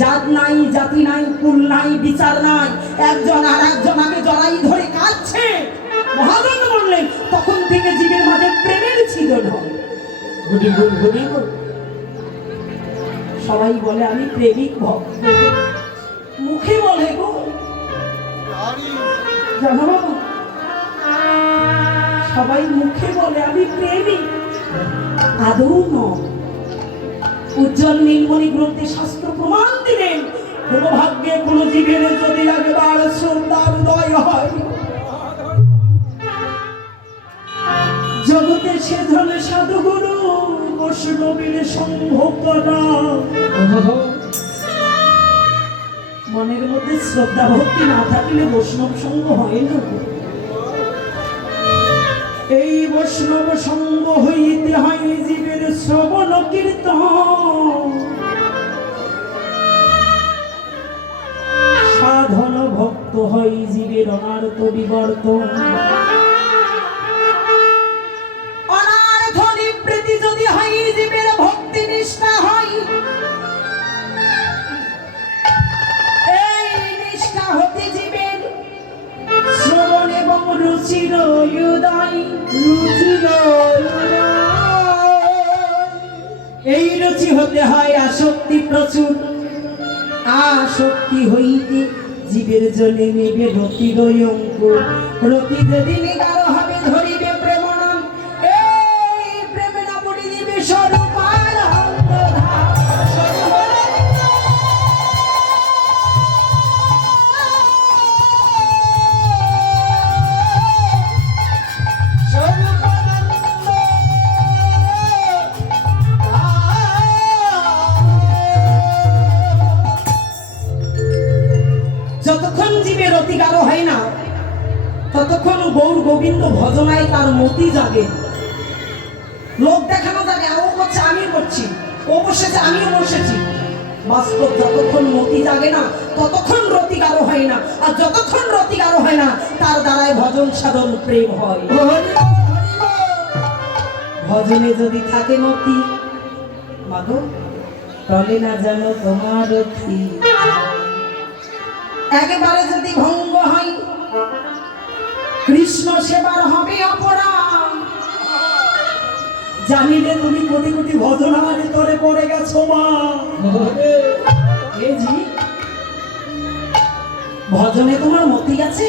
জাত নাই, জাতি নাই, কুল নাই, বিচার নাই, একজন আর একজনকে জড়াই ধরে কাঁদছে। মহাজন বললেন তখন থেকে জীবের মাঝে প্রেমের ছিদন হয়। সবাই বলে আমি প্রেমিক ভক্ত, মুখে বলে গো জানো বাবা, সবাই মুখে বলে আমি প্রেমিক, আদৌ নয়। উজ্জ্বল নীলমণি গ্রন্থে শাস্ত্র প্রমাণ দিলেন কোন ভাগ্যে কোন জীবের যদি একবার শ্রদ্ধার উদয় হয়, জগতে সে ধরে সাধুগুরু বৈষ্ণবীর সম্ভব করা। মনের মধ্যে শ্রদ্ধা ভক্তি না থাকলে বৈষ্ণব সঙ্গ হয় না। এই বৈষ্ণব সঙ্গ হইতে হয় জীবের শ্রবণ কীর্তন, সাধন ভক্ত হয় জীবের অনার্থ বিবর্তন। অনার্থ নিবৃত্তি যদি হয় জীবের ভক্তি নিষ্ঠা হয়, এই নিষ্ঠা হতে জীবের শ্রবণ এবং রুচির উদয়। এই রুচি হতে হয় আসক্তি প্রচুর, আসক্তি হইতে জীবের জলে নেবে রতির অঙ্কুর। রতি যেদিন কারো হবে ধরিবে প্রেম নাম, এই প্রেমে না পড়ে দিবে স্বরূপানন্দ ধাম। যতক্ষণ জীবের রতি গাঢ় হয় না ততক্ষণ গৌর গোবিন্দ ভজনায় তার মতি জাগে। লোক দেখানো যাবে ও করছে আমি করছি, ও বসেছে আমিও বসেছি। বাস্তব যতক্ষণ মতি জাগে না ততক্ষণ রতি গাঢ় হয় না, আর যতক্ষণ রতি গাঢ় হয় না তার দ্বারাই ভজন সাধন প্রেম হয়। ভজনে যদি থাকে মতি মাগো টলে না জানো তোমার রতি, একেবারে যদি ভঙ্গ হয় কৃষ্ণ সেবার হবে অপরাধ। জানিলে তুমি কোটি কোটি ভজনার তোরে পড়ে গেছো মা। ভজনে তোমার মতি আছে?